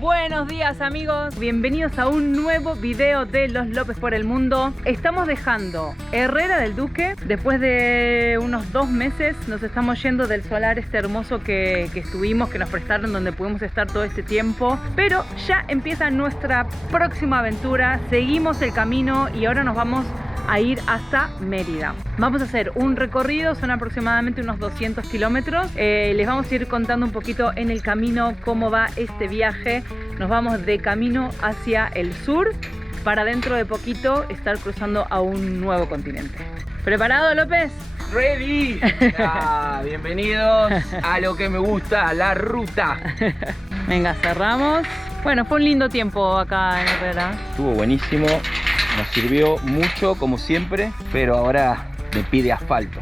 Buenos días amigos, bienvenidos a un nuevo video de Los López por el Mundo. Estamos dejando Herrera del Duque. Después de unos 2 meses nos estamos yendo del solar este hermoso que estuvimos, que nos prestaron, donde pudimos estar todo este tiempo. Pero ya empieza nuestra próxima aventura, seguimos el camino y ahora nos vamos a ir hasta Mérida. Vamos a hacer un recorrido, son aproximadamente unos 200 kilómetros. Les vamos a ir contando un poquito en el camino cómo va este viaje. Nos vamos de camino hacia el sur para dentro de poquito estar cruzando a un nuevo continente. ¿Preparado, López? ¡Ready! Bienvenidos a lo que me gusta, la ruta. Venga, cerramos. Bueno, fue un lindo tiempo acá en Herrera. Estuvo buenísimo. Nos sirvió mucho, como siempre, pero ahora me pide asfalto.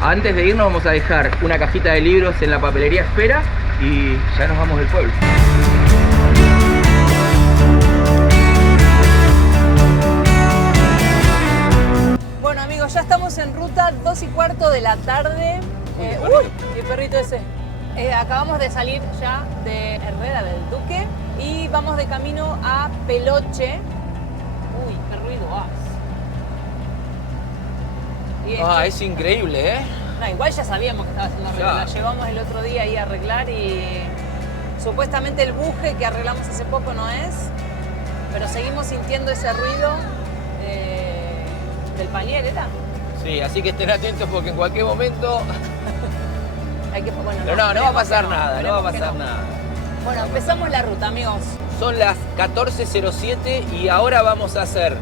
Antes de irnos vamos a dejar una cajita de libros en la papelería Esfera y ya nos vamos del pueblo. Bueno amigos, ya estamos en ruta, 2:15 de la tarde. ¡Uy! ¿Qué perrito ese? Acabamos de salir ya de Herrera del Duque y vamos de camino a Peloche. Uy, qué ruido hace. Es increíble, ¿eh? No, igual ya sabíamos que estaba haciendo ruido. La llevamos el otro día ahí a arreglar y supuestamente el buje que arreglamos hace poco no es, pero seguimos sintiendo ese ruido del palier, ¿era? Sí, así que estén atentos porque en cualquier momento... Hay que, bueno, no va a pasar nada, no va a pasar nada. Bueno, empezamos la ruta, amigos. Son las 14:07 y ahora vamos a hacer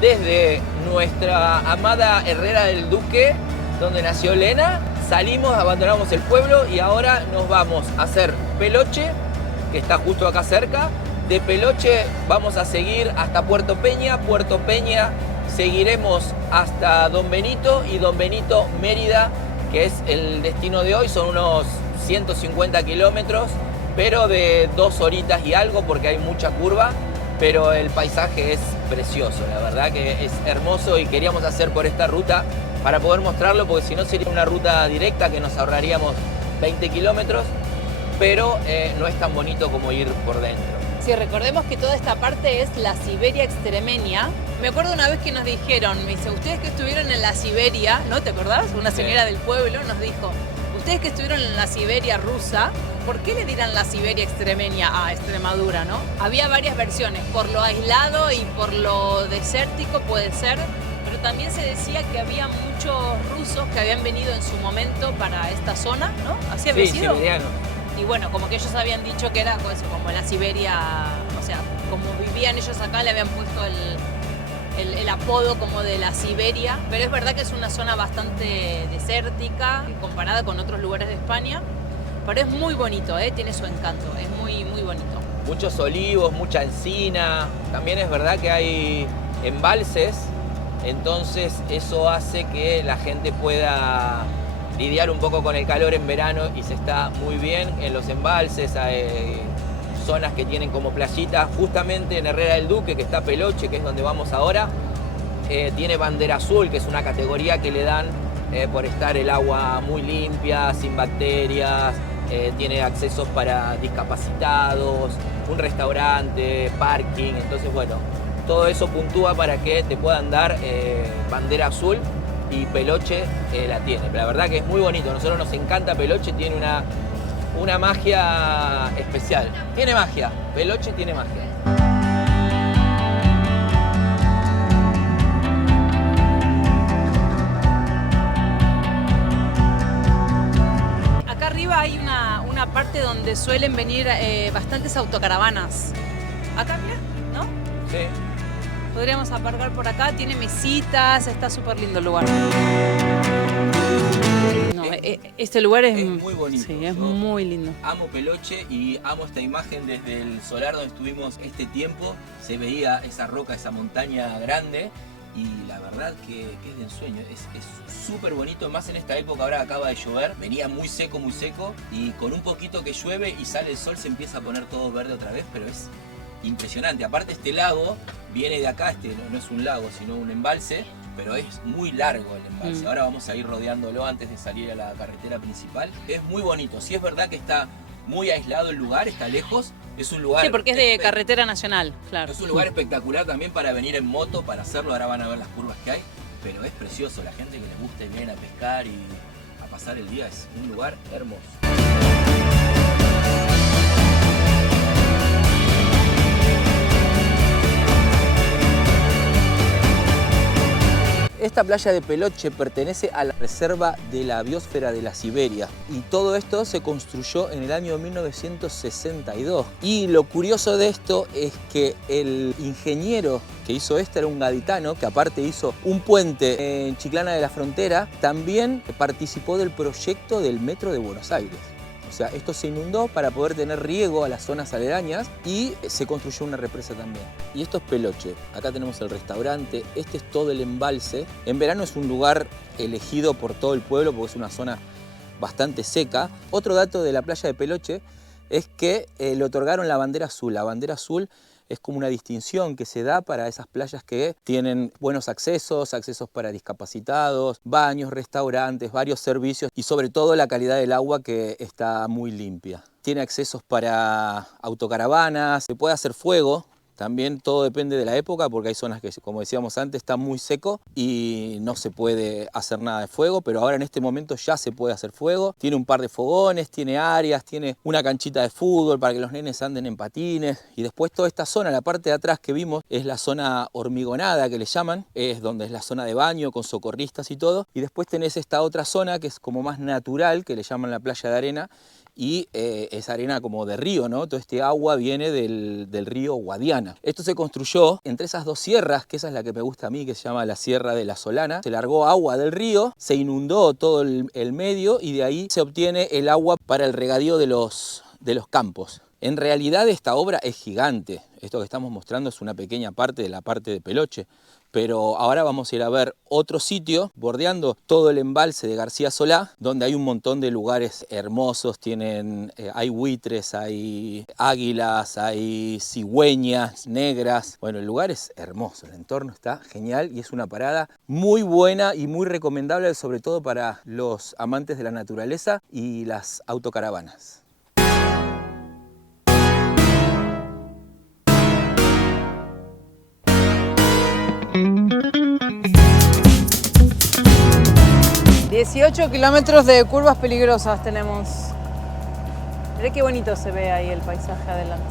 desde nuestra amada Herrera del Duque, donde nació Lena, salimos, abandonamos el pueblo y ahora nos vamos a hacer Peloche, que está justo acá cerca. De Peloche vamos a seguir hasta Puerto Peña. Puerto Peña seguiremos hasta Don Benito y Don Benito Mérida, que es el destino de hoy. Son unos 150 kilómetros, pero de 2 horitas y algo porque hay mucha curva. Pero el paisaje es precioso, la verdad que es hermoso y queríamos hacer por esta ruta para poder mostrarlo, porque si no sería una ruta directa que nos ahorraríamos 20 kilómetros, pero no es tan bonito como ir por dentro. Sí, recordemos que toda esta parte es la Siberia extremeña. Me acuerdo una vez que nos dijeron, me dice, ustedes que estuvieron en la Siberia, ¿no? ¿Te acordás? Una señora del pueblo nos dijo, ustedes que estuvieron en la Siberia rusa, ¿por qué le dirán la Siberia extremeña a Extremadura, no? Había varias versiones, por lo aislado y por lo desértico puede ser, pero también se decía que había muchos rusos que habían venido en su momento para esta zona, ¿no? ¿Así había sido? Sí, siberiano. Y bueno, como que ellos habían dicho que era pues, como la Siberia, o sea, como vivían ellos acá, le habían puesto el apodo como de la Siberia, pero es verdad que es una zona bastante desértica comparada con otros lugares de España. Pero es muy bonito, tiene su encanto, es muy, muy bonito. Muchos olivos, mucha encina. También es verdad que hay embalses, entonces eso hace que la gente pueda lidiar un poco con el calor en verano y se está muy bien en los embalses. Hay zonas que tienen como playitas. Justamente en Herrera del Duque, que está Peloche, que es donde vamos ahora, tiene bandera azul, que es una categoría que le dan por estar el agua muy limpia, sin bacterias. Tiene accesos para discapacitados, un restaurante, parking. Entonces, bueno, todo eso puntúa para que te puedan dar bandera azul, y Peloche la tiene. Pero la verdad que es muy bonito. A nosotros nos encanta Peloche, tiene una magia especial. Tiene magia, Peloche tiene magia. donde suelen venir bastantes autocaravanas. Acá, mira, ¿no? Sí. Podríamos aparcar por acá, tiene mesitas, está súper lindo el lugar. No, este lugar es muy bonito. Sí, es muy lindo. Amo Peloche y amo esta imagen desde el solar donde estuvimos este tiempo. Se veía esa roca, esa montaña grande y la verdad que es de ensueño. Es súper bonito, más en esta época. Ahora acaba de llover, venía muy seco y con un poquito que llueve y sale el sol se empieza a poner todo verde otra vez, pero es impresionante. Aparte este lago viene de acá, no es un lago sino un embalse, pero es muy largo el embalse. Ahora vamos a ir rodeándolo antes de salir a la carretera principal. Es muy bonito, sí es verdad que está muy aislado el lugar, está lejos. Es un lugar... Sí, porque es de carretera nacional, claro. Es un lugar espectacular también para venir en moto, para hacerlo. Ahora van a ver las curvas que hay, pero es precioso. La gente que le gusta y viene a pescar y a pasar el día, es un lugar hermoso. Esta playa de Peloche pertenece a la Reserva de la Biosfera de la Siberia y todo esto se construyó en el año 1962. Y lo curioso de esto es que el ingeniero que hizo esto era un gaditano que aparte hizo un puente en Chiclana de la Frontera, también participó del proyecto del Metro de Buenos Aires. O sea, esto se inundó para poder tener riego a las zonas aledañas y se construyó una represa también. Y esto es Peloche. Acá tenemos el restaurante, este es todo el embalse. En verano es un lugar elegido por todo el pueblo porque es una zona bastante seca. Otro dato de la playa de Peloche es que le otorgaron la bandera azul. La bandera azul es como una distinción que se da para esas playas que tienen buenos accesos para discapacitados, baños, restaurantes, varios servicios y sobre todo la calidad del agua que está muy limpia. Tiene accesos para autocaravanas, se puede hacer fuego. También todo depende de la época porque hay zonas que, como decíamos antes, está muy seco y no se puede hacer nada de fuego, pero ahora en este momento ya se puede hacer fuego. Tiene un par de fogones, tiene áreas, tiene una canchita de fútbol para que los nenes anden en patines y después toda esta zona, la parte de atrás que vimos, es la zona hormigonada que le llaman, es donde es la zona de baño con socorristas y todo, y después tenés esta otra zona que es como más natural, que le llaman la playa de arena, y es arena como de río, ¿no? Todo este agua viene del río Guadiana. Esto se construyó entre esas dos sierras, que esa es la que me gusta a mí, que se llama la Sierra de la Solana. Se largó agua del río, se inundó todo el medio y de ahí se obtiene el agua para el regadío de los campos. En realidad esta obra es gigante. Esto que estamos mostrando es una pequeña parte de la parte de Peloche. Pero ahora vamos a ir a ver otro sitio bordeando todo el embalse de García Solá, donde hay un montón de lugares hermosos. Hay buitres, hay águilas, hay cigüeñas negras. Bueno, el lugar es hermoso, el entorno está genial y es una parada muy buena y muy recomendable, sobre todo para los amantes de la naturaleza y las autocaravanas. ...18 kilómetros de curvas peligrosas tenemos. Mirá qué bonito se ve ahí el paisaje adelante.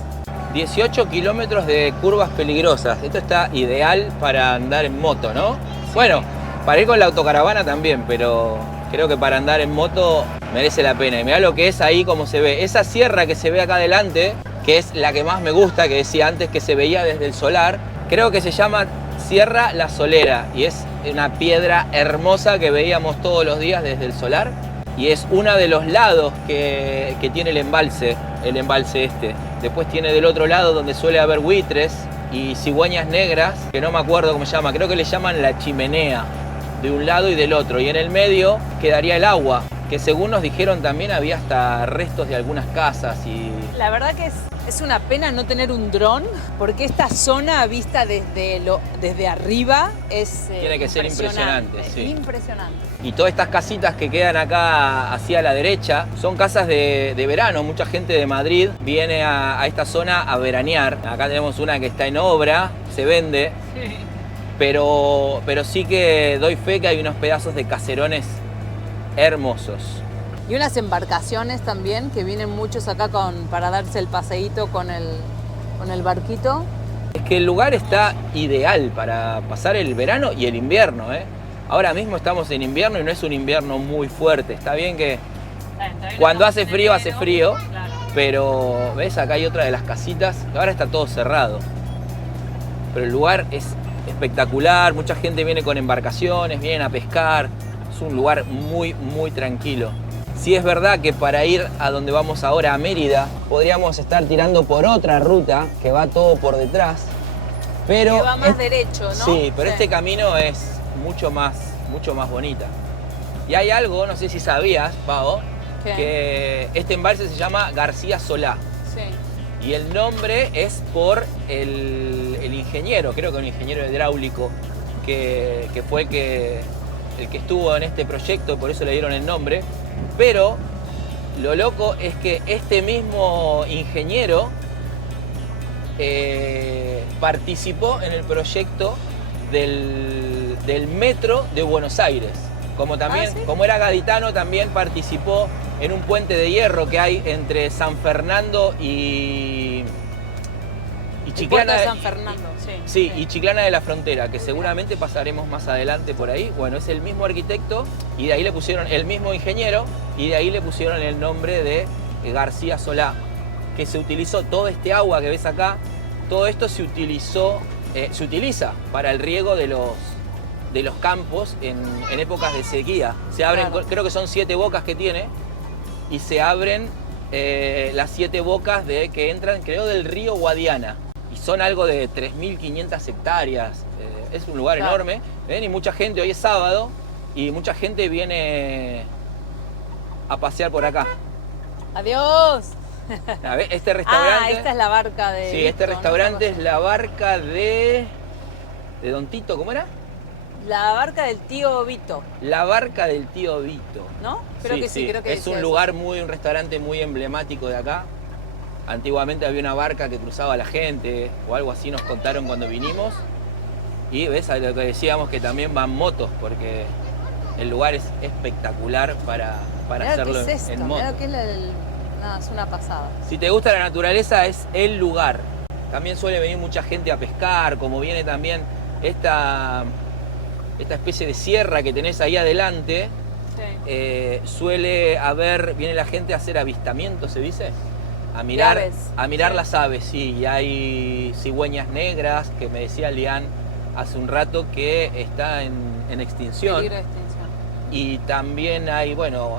18 kilómetros de curvas peligrosas. Esto está ideal para andar en moto, ¿no? Sí. Bueno, para ir con la autocaravana también, pero creo que para andar en moto merece la pena. Y mirá lo que es ahí, como se ve. Esa sierra que se ve acá adelante, que es la que más me gusta, que decía antes que se veía desde el solar, creo que se llama Sierra La Solera y es una piedra hermosa que veíamos todos los días desde el solar y es uno de los lados que tiene el embalse este. Después tiene del otro lado donde suele haber buitres y cigüeñas negras, que no me acuerdo cómo se llama, creo que le llaman la chimenea, de un lado y del otro, y en el medio quedaría el agua, que según nos dijeron también había hasta restos de algunas casas. Y la verdad que es una pena no tener un dron, porque esta zona vista desde arriba es tiene que ser impresionante. Sí. Impresionante. Y todas estas casitas que quedan acá hacia la derecha son casas de verano. Mucha gente de Madrid viene a esta zona a veranear. Acá tenemos una que está en obra, se vende, sí. Pero sí que doy fe que hay unos pedazos de caserones hermosos. Y unas embarcaciones también, que vienen muchos acá para darse el paseíto con el barquito. Es que el lugar está ideal para pasar el verano y el invierno, ¿eh? Ahora mismo estamos en invierno y no es un invierno muy fuerte. Está bien que cuando hace frío, hace frío. Claro. Pero, ¿ves? Acá hay otra de las casitas. Ahora está todo cerrado. Pero el lugar es espectacular. Mucha gente viene con embarcaciones, vienen a pescar. Es un lugar muy, muy tranquilo. Sí es verdad que para ir a donde vamos ahora, a Mérida, podríamos estar tirando por otra ruta que va todo por detrás. Pero que va más derecho, ¿no? Sí, pero este camino es mucho más bonita. Y hay algo, no sé si sabías, Pau, que este embalse se llama García Solá. Sí. Y el nombre es por el ingeniero, creo que un ingeniero hidráulico, que fue el que estuvo en este proyecto, por eso le dieron el nombre. Pero lo loco es que este mismo ingeniero participó en el proyecto del metro de Buenos Aires. Como también, ¿sí? Como era gaditano, también participó en un puente de hierro que hay entre San Fernando y Chiclana. De San Fernando, sí, y Chiclana de la Frontera, que seguramente pasaremos más adelante por ahí. Bueno, es el mismo arquitecto y de ahí le pusieron el mismo ingeniero y de ahí le pusieron el nombre de García Solá, que se utilizó todo este agua que ves acá, todo esto se utiliza para el riego de los campos en épocas de sequía. Se abren, claro. Creo que son 7 bocas que tiene y se abren las 7 bocas que entran, creo, del río Guadiana. Y son algo de 3.500 hectáreas. Es un lugar enorme. ¿Ven? Y mucha gente, hoy es sábado, y mucha gente viene a pasear por acá. ¡Adiós! A ver, este restaurante... esta es la barca de... Sí, este restaurante es la barca de Don Tito, ¿cómo era? La barca del tío Vito. La barca del tío Vito. ¿No? Creo que sí, creo que es un lugar un restaurante muy emblemático de acá. Antiguamente había una barca que cruzaba a la gente o algo así, nos contaron cuando vinimos. Y ves, a lo que decíamos, que también van motos, porque el lugar es espectacular para hacerlo en moto. Mirá que es una pasada. Si te gusta la naturaleza, es el lugar. También suele venir mucha gente a pescar, como viene también esta especie de sierra que tenés ahí adelante. Sí. Viene la gente a hacer avistamiento, ¿se dice? A mirar sí. Las aves, sí. Y hay cigüeñas negras, que me decía Lian hace un rato que está en extinción. Peligro de extinción. Y también hay,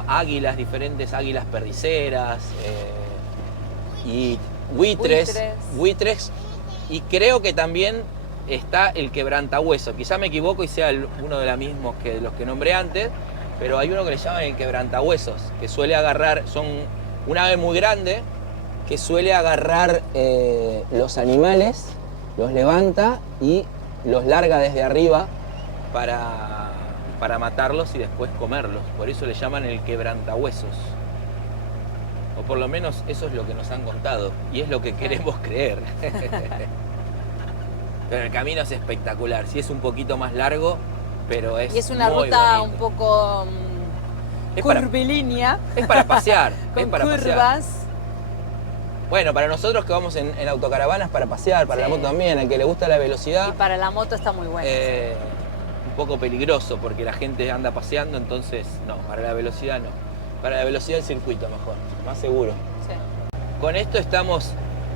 águilas, diferentes águilas perdiceras y buitres. Y creo que también está el quebrantahueso. Quizá me equivoco y sea uno de los mismos que los que nombré antes, pero hay uno que le llaman el quebrantahuesos, que suele agarrar, son un ave muy grande, que suele agarrar los animales, los levanta y los larga desde arriba para matarlos y después comerlos. Por eso le llaman el quebrantahuesos. O por lo menos eso es lo que nos han contado y es lo que queremos creer. Pero el camino es espectacular. Sí, es un poquito más largo, pero es muy bonito. Y es una ruta un poco curvilínea. Es para pasear. Con curvas. Bueno, para nosotros que vamos en autocaravanas para pasear, para la moto también, al que le gusta la velocidad. Y para la moto está muy bueno. Un poco peligroso porque la gente anda paseando, entonces no, para la velocidad no. Para la velocidad el circuito mejor, más seguro. Sí. Con esto estamos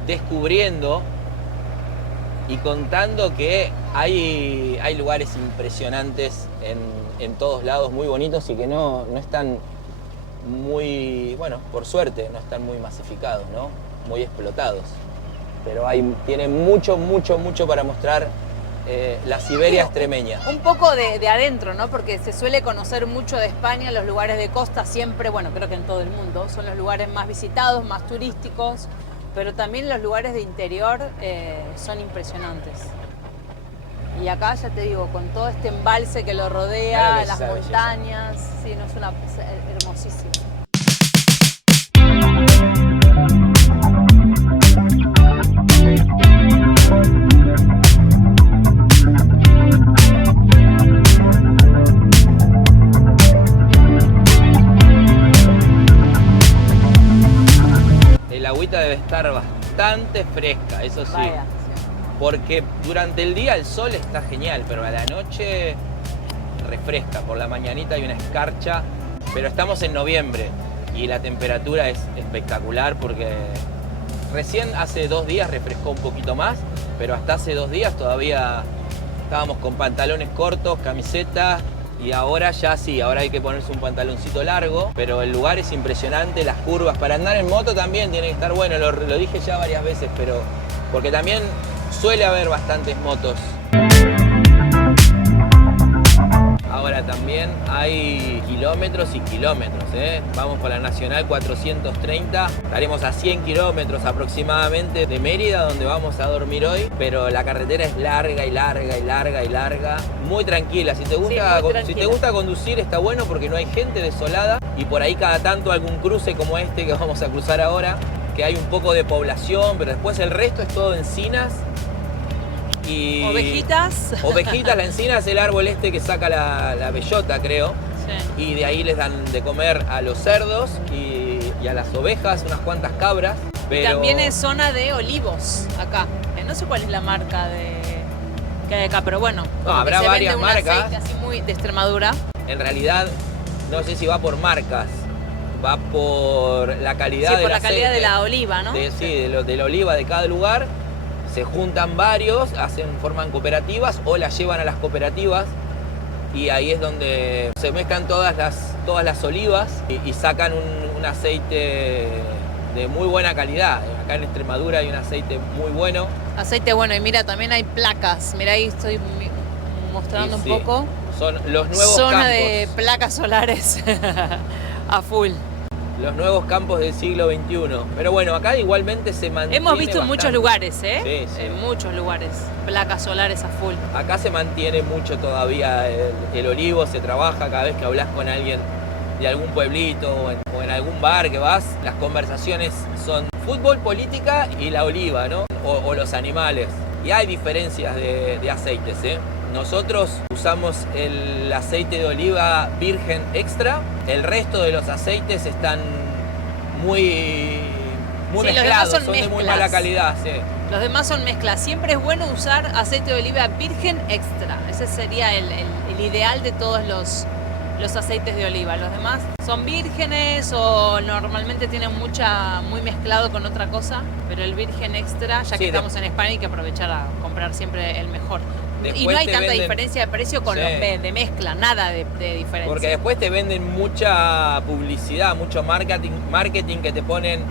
descubriendo y contando que hay lugares impresionantes en todos lados, muy bonitos y que no están muy, por suerte, no están muy masificados, ¿no? Muy explotados. Pero tienen mucho para mostrar la Siberia extremeña. Un poco de adentro, ¿no? Porque se suele conocer mucho de España, los lugares de costa siempre, creo que en todo el mundo, son los lugares más visitados, más turísticos, pero también los lugares de interior son impresionantes. Y acá, ya te digo, con todo este embalse que lo rodea, las montañas, sí, no, es hermosísimo. El agüita debe estar bastante fresca, eso sí. Vaya. Porque durante el día el sol está genial, pero a la noche refresca. Por la mañanita hay una escarcha, pero estamos en noviembre y la temperatura es espectacular porque recién hace 2 días refrescó un poquito más, pero hasta hace 2 días todavía estábamos con pantalones cortos, camiseta, y ahora ya sí, ahora hay que ponerse un pantaloncito largo, pero el lugar es impresionante, las curvas. Para andar en moto también tiene que estar bueno, lo dije ya varias veces, pero porque también suele haber bastantes motos. Ahora también hay kilómetros y kilómetros, ¿eh? Vamos por la Nacional 430, estaremos a 100 kilómetros aproximadamente de Mérida, donde vamos a dormir hoy, pero la carretera es larga y larga y larga y larga, muy tranquila. Si te gusta conducir está bueno porque no hay gente desolada y por ahí cada tanto algún cruce como este que vamos a cruzar ahora, que hay un poco de población, pero después el resto es todo encinas. Y ovejitas. Ovejitas, la encina es el árbol este que saca la bellota, creo. Sí. Y de ahí les dan de comer a los cerdos y a las ovejas, unas cuantas cabras. Pero... También es zona de olivos acá. No sé cuál es la marca que hay acá, pero bueno. No, habrá varias marcas. Aceite así muy de Extremadura. En realidad, no sé si va por marcas. Va por la calidad del aceite. Sí, por la calidad de la oliva, ¿no? De la oliva de cada lugar. Se juntan varios, forman cooperativas o las llevan a las cooperativas y ahí es donde se mezclan todas las olivas y sacan un aceite de muy buena calidad. Acá en Extremadura hay un aceite muy bueno. Aceite bueno, y mira, también hay placas. Mira, ahí estoy mostrando un poco. Son los nuevos zona campos. De placas solares a full. Los nuevos campos del siglo XXI. Pero bueno, acá igualmente se mantiene. Hemos visto en muchos lugares, ¿eh? Sí, sí. En muchos lugares. Placas solares a full. Acá se mantiene mucho todavía el olivo, se trabaja cada vez que hablas con alguien de algún pueblito o en algún bar que vas. Las conversaciones son fútbol, política y la oliva, ¿no? O los animales. Y hay diferencias de aceites, ¿eh? Nosotros usamos el aceite de oliva virgen extra. El resto de los aceites están muy mezclados, son de muy mala calidad. Sí. Los demás son mezclas. Siempre es bueno usar aceite de oliva virgen extra. Ese sería el ideal de todos los aceites de oliva. Los demás son vírgenes o normalmente tienen muy mezclado con otra cosa, pero el virgen extra, ya que estamos en España, hay que aprovechar a comprar siempre el mejor. Después y no hay tanta diferencia de precio con los de mezcla, nada de diferencia. Porque después te venden mucha publicidad, mucho marketing que te ponen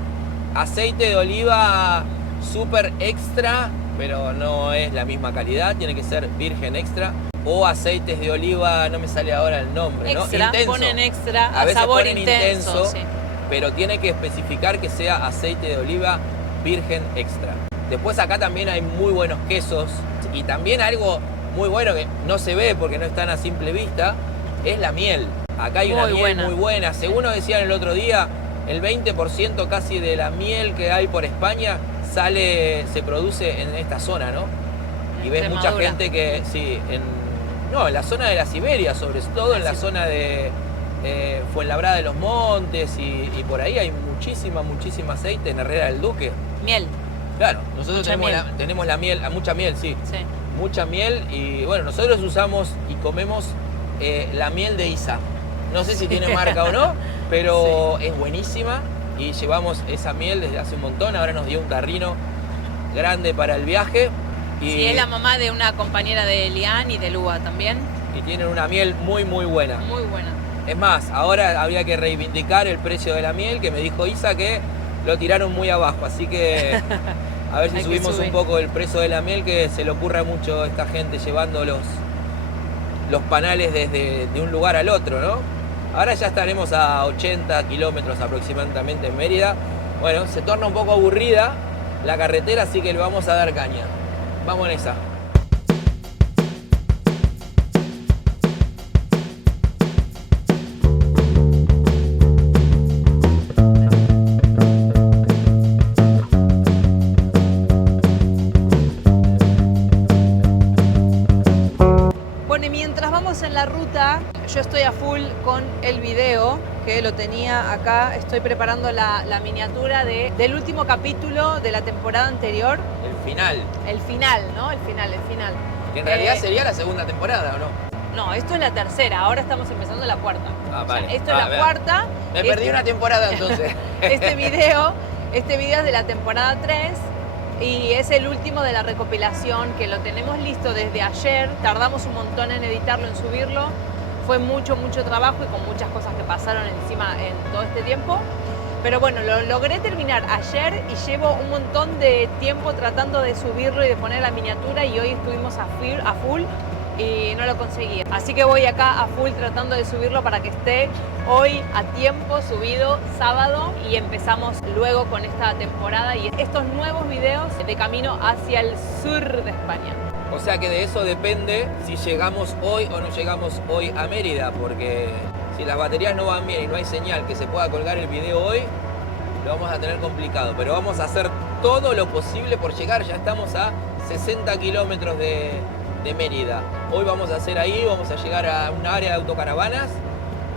aceite de oliva super extra, pero no es la misma calidad, tiene que ser virgen extra. O aceites de oliva, no me sale ahora el nombre, extra, ¿no? Intenso. Ponen extra, a veces sabor ponen intenso, sí. Pero tiene que especificar que sea aceite de oliva virgen extra. Después acá también hay muy buenos quesos y también algo muy bueno que no se ve porque no están a simple vista, es la miel. Acá hay una miel muy buena. Según nos decían el otro día, el 20% casi de la miel que hay por España se produce en esta zona, ¿no? Y ves mucha gente que, sí, en la zona de la Siberia, sobre todo en la zona de Fuenlabrada de los Montes y por ahí hay muchísima aceite en Herrera del Duque. Miel. Claro, nosotros tenemos la miel, mucha miel, sí. Mucha miel y bueno, nosotros usamos y comemos la miel de Isa. No sé si tiene marca o no, pero es buenísima y llevamos esa miel desde hace un montón. Ahora nos dio un tarrino grande para el viaje. Y es la mamá de una compañera de Elian y de Lua también. Y tienen una miel muy buena. Muy buena. Es más, ahora había que reivindicar el precio de la miel, que me dijo Isa que lo tiraron muy abajo. Así que a ver si subimos un poco el precio de la miel, que se le ocurra mucho a esta gente llevando los panales de un lugar al otro, ¿no? Ahora ya estaremos a 80 kilómetros aproximadamente en Mérida. Bueno, se torna un poco aburrida la carretera, así que le vamos a dar caña. Vamos en esa. Bueno, y mientras vamos en la ruta, yo estoy a full con el video, que lo tenía acá. Estoy preparando la miniatura del último capítulo de la temporada anterior. El final. El final, ¿no? El final. Que en realidad sería la segunda temporada, ¿o no? No, esto es la tercera, ahora estamos empezando la cuarta. Ah, O sea, vale. esto es la Bien. cuarta. Me perdí una temporada entonces. Este video es de la temporada 3 y es el último de la recopilación que lo tenemos listo desde ayer. Tardamos un montón en editarlo, en subirlo. Fue mucho trabajo y con muchas cosas que pasaron encima en todo este tiempo. Pero bueno, lo logré terminar ayer y llevo un montón de tiempo tratando de subirlo y de poner la miniatura y hoy estuvimos a full y no lo conseguí. Así que voy acá a full tratando de subirlo para que esté hoy a tiempo subido sábado y empezamos luego con esta temporada y estos nuevos videos de camino hacia el sur de España. O sea que de eso depende si llegamos hoy o no llegamos hoy a Mérida, porque si las baterías no van bien y no hay señal que se pueda colgar el video hoy, lo vamos a tener complicado. Pero vamos a hacer todo lo posible por llegar. Ya estamos a 60 kilómetros de Mérida. Hoy vamos a hacer ahí, vamos a llegar a un área de autocaravanas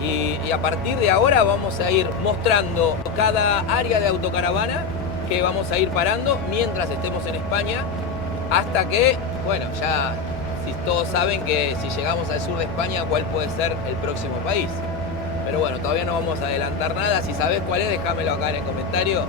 y a partir de ahora vamos a ir mostrando cada área de autocaravana que vamos a ir parando mientras estemos en España hasta que, bueno, ya si todos saben que si llegamos al sur de España, ¿cuál puede ser el próximo país? Pero bueno, todavía no vamos a adelantar nada. Si sabes cuál es, déjamelo acá en el comentario.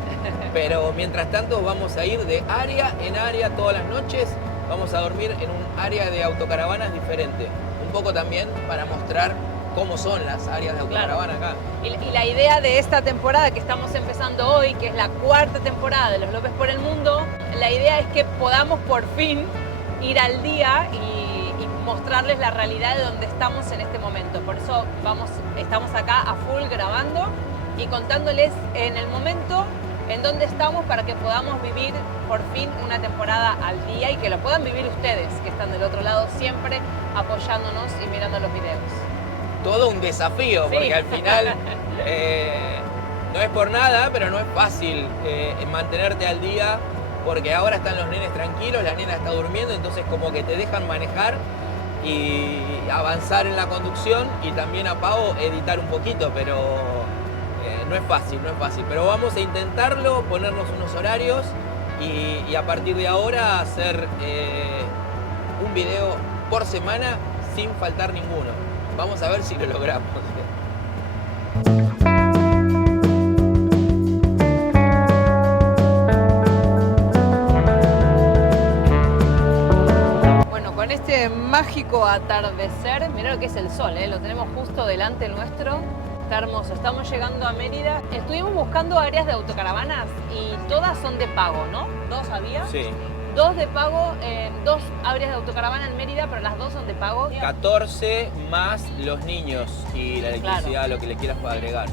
Pero mientras tanto vamos a ir de área en área todas las noches. Vamos a dormir en un área de autocaravanas diferente. Un poco también para mostrar cómo son las áreas de autocaravana acá. Y la idea de esta temporada que estamos empezando hoy, que es la cuarta temporada de Los López por el Mundo, la idea es que podamos por fin ir al día y mostrarles la realidad de donde estamos en este momento. Por eso estamos acá a full grabando y contándoles en el momento en donde estamos para que podamos vivir por fin una temporada al día y que lo puedan vivir ustedes, que están del otro lado siempre apoyándonos y mirando los videos. Todo un desafío, Sí. porque al final no es por nada, pero no es fácil mantenerte al día, porque ahora están los nenes tranquilos, la nena está durmiendo, entonces como que te dejan manejar y avanzar en la conducción y también a Pau editar un poquito, pero no es fácil. Pero vamos a intentarlo, ponernos unos horarios y a partir de ahora hacer un video por semana sin faltar ninguno. Vamos a ver si lo logramos. Bueno, con este mágico atardecer, mirá lo que es el sol, lo tenemos justo delante nuestro. Está hermoso, estamos llegando a Mérida. Estuvimos buscando áreas de autocaravanas y todas son de pago, ¿no? ¿Dos había? Sí. Dos de pago, dos áreas de autocaravana en Mérida, pero las dos son de pago. 14 más los niños y la electricidad, Claro. lo que le quieras agregar.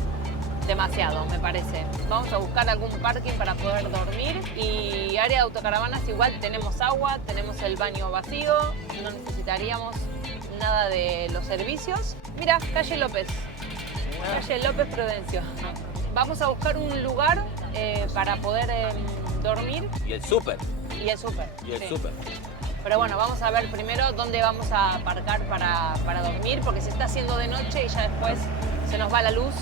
Demasiado, me parece. Vamos a buscar algún parking para poder dormir y área de autocaravanas igual tenemos agua, tenemos el baño vacío, no necesitaríamos nada de los servicios. Mira, calle López Prudencio. Vamos a buscar un lugar para poder dormir. Y el súper. Y el súper. Y el sí. súper. Pero bueno, vamos a ver primero dónde vamos a aparcar para dormir, porque se está haciendo de noche y ya después se nos va la luz.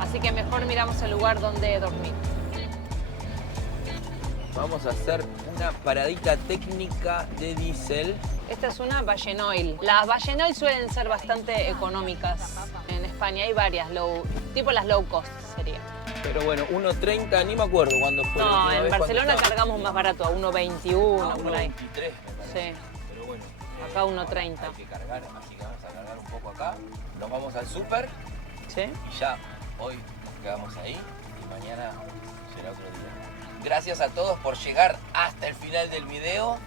Así que mejor miramos el lugar donde dormir. Vamos a hacer una paradita técnica de diésel. Esta es una Vallenoil. Las Vallenoil suelen ser bastante económicas en España. Hay varias, tipo las low cost sería. Pero bueno, 1.30, ni me acuerdo cuándo fue. la No, última en vez Barcelona cuando estaba. cargamos más barato, a 1.21 por ahí. 1.23 me parece. Sí, Pero bueno, acá 1.30. hay que cargar, así que vamos a cargar un poco acá. Nos vamos al súper ¿Sí? y ya hoy nos quedamos ahí y mañana será otro día. Gracias a todos por llegar hasta el final del video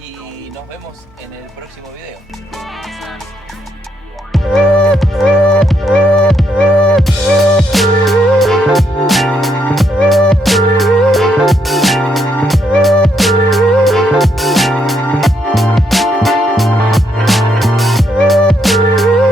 y nos vemos en el próximo video.